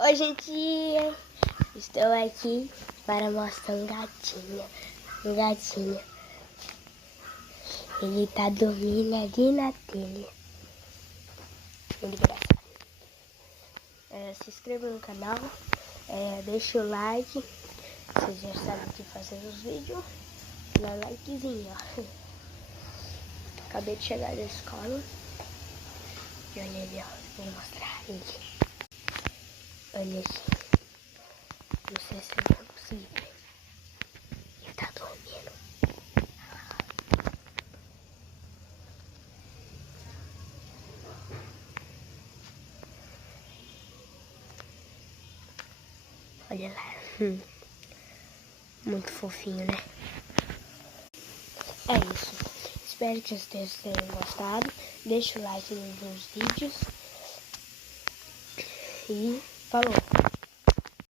Hoje em dia estou aqui para mostrar um gatinho. Ele tá dormindo ali na telha. Muito engraçado. Se inscreva no canal, deixa o like. Vocês já sabem o que fazer nos vídeos. Dá likezinho, ó. Acabei de chegar da escola. E olha ali, ó. Vou mostrar ele. Olha aqui. Não sei se vai conseguir ver. Ele tá dormindo. Olha lá. Muito fofinho, né? É isso. Espero que vocês tenham gostado. Deixa o like nos meus vídeos. E falou!